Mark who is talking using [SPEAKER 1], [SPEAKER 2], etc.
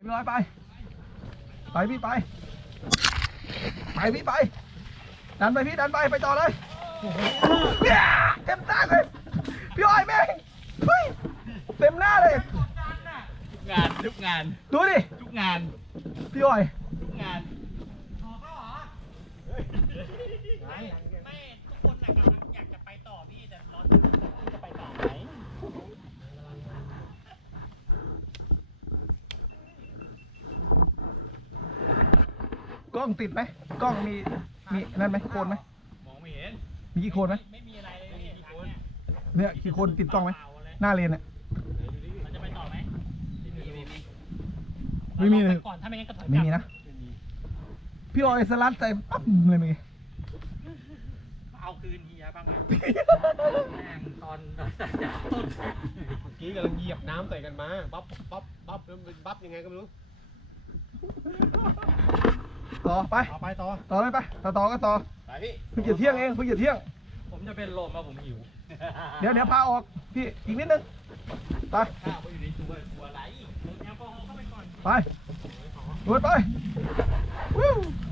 [SPEAKER 1] พี่น้อยไปพี่ไปพี่ไปดันไปพี่ดันไปต่อเลยเนี่ยเต็มตาเลยพี่อ้อยแม่งเฮ้ยเต็มหน้าเลย
[SPEAKER 2] ทุกงาน
[SPEAKER 1] ดูดิ
[SPEAKER 2] ทุกงาน
[SPEAKER 1] พี่อ้อย
[SPEAKER 2] ทุกงาน
[SPEAKER 3] ไม่ทุกคนน่ะกำลังอยากจะไปต่อพี่แต่รอพี่จะไปต่อไหม
[SPEAKER 1] กล้องติดไหมกล้องมีนั่นไหมโคนไหม
[SPEAKER 2] มองไม่เห็น
[SPEAKER 1] มีกี่โคนไหม
[SPEAKER 3] ไม่มีอะไรเลยพี่ทางเนี่ย
[SPEAKER 1] เนี่ยกี่โคนติดกล้องไหมหน้าเลนเนี่ย
[SPEAKER 3] เราจะไปต่อไหม
[SPEAKER 1] ไม่มีเลย
[SPEAKER 3] ก่อนถ้าไม่งั้นก็ถอย
[SPEAKER 1] ไม่มีนะพี่อ้อยสลัดใส่ปั๊บเลยเมื่อกี้
[SPEAKER 3] เอาคืนเฮียบ้างไงแม่งตอนต้น
[SPEAKER 4] เมื่อกี้กำลังเหยียบน้ำใส่กันมาปั๊บแล้วมันปั๊บยังไงก็ไม่รู้
[SPEAKER 1] ต่อไป
[SPEAKER 4] เอาไปต่อ
[SPEAKER 1] ต่อเลยไปต่อก็ต่อ
[SPEAKER 2] ไปพี่
[SPEAKER 1] เพิ่งจะเที่ยงเองเพิ่งจะเที่ยง
[SPEAKER 3] ผมจะเป็นลมแล้วผมหิว
[SPEAKER 1] เดี๋ยวพาออกพี่อีกนิดนึงไป
[SPEAKER 2] ข้าวไปอยู่ในตัวอะไร
[SPEAKER 3] แอลกอฮอล์เข้าไปก่อน
[SPEAKER 1] ไปดูดไปวู้